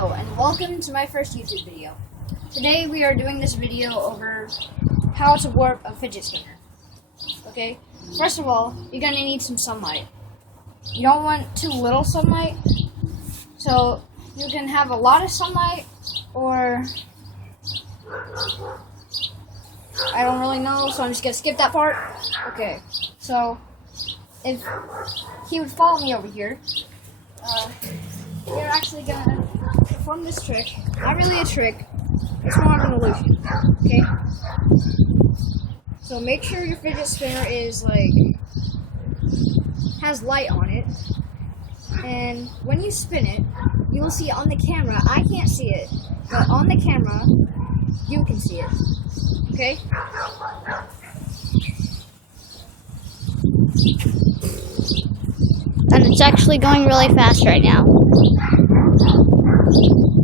Hello and welcome to my first YouTube video. Today we are doing this video over how to warp a fidget spinner. Okay, first of all, you're going to need some sunlight. You don't want too little sunlight, so you can have a lot of sunlight or I don't really know, so I'm just going to skip that part. Okay, so if he would follow me over here, we're actually going to perform this trick. Not really a trick, it's more of an illusion. Okay? So make sure your fidget spinner is has light on it. And when you spin it, you will see on the camera, I can't see it, but on the camera, you can see it. Okay? And it's actually going really fast right now.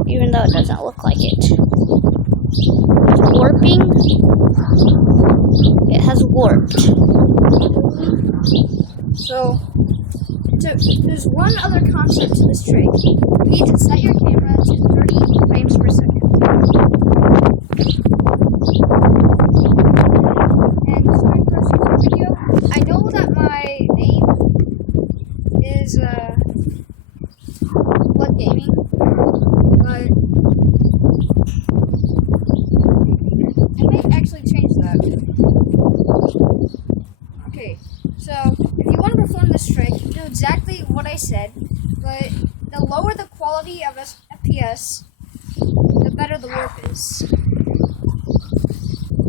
Even though it doesn't look like it. It's warping. It has warped. So there's one other concept to this trick. You need to set your camera to 30 frames per second. And this is my first YouTube video. I know that my name is Blood Gaming, but I may actually change that. Okay, so if you want to perform this trick, do exactly what I said, but the lower the quality of FPS, the better the warp is.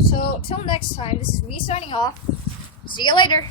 So till next time, this is me signing off. See you later.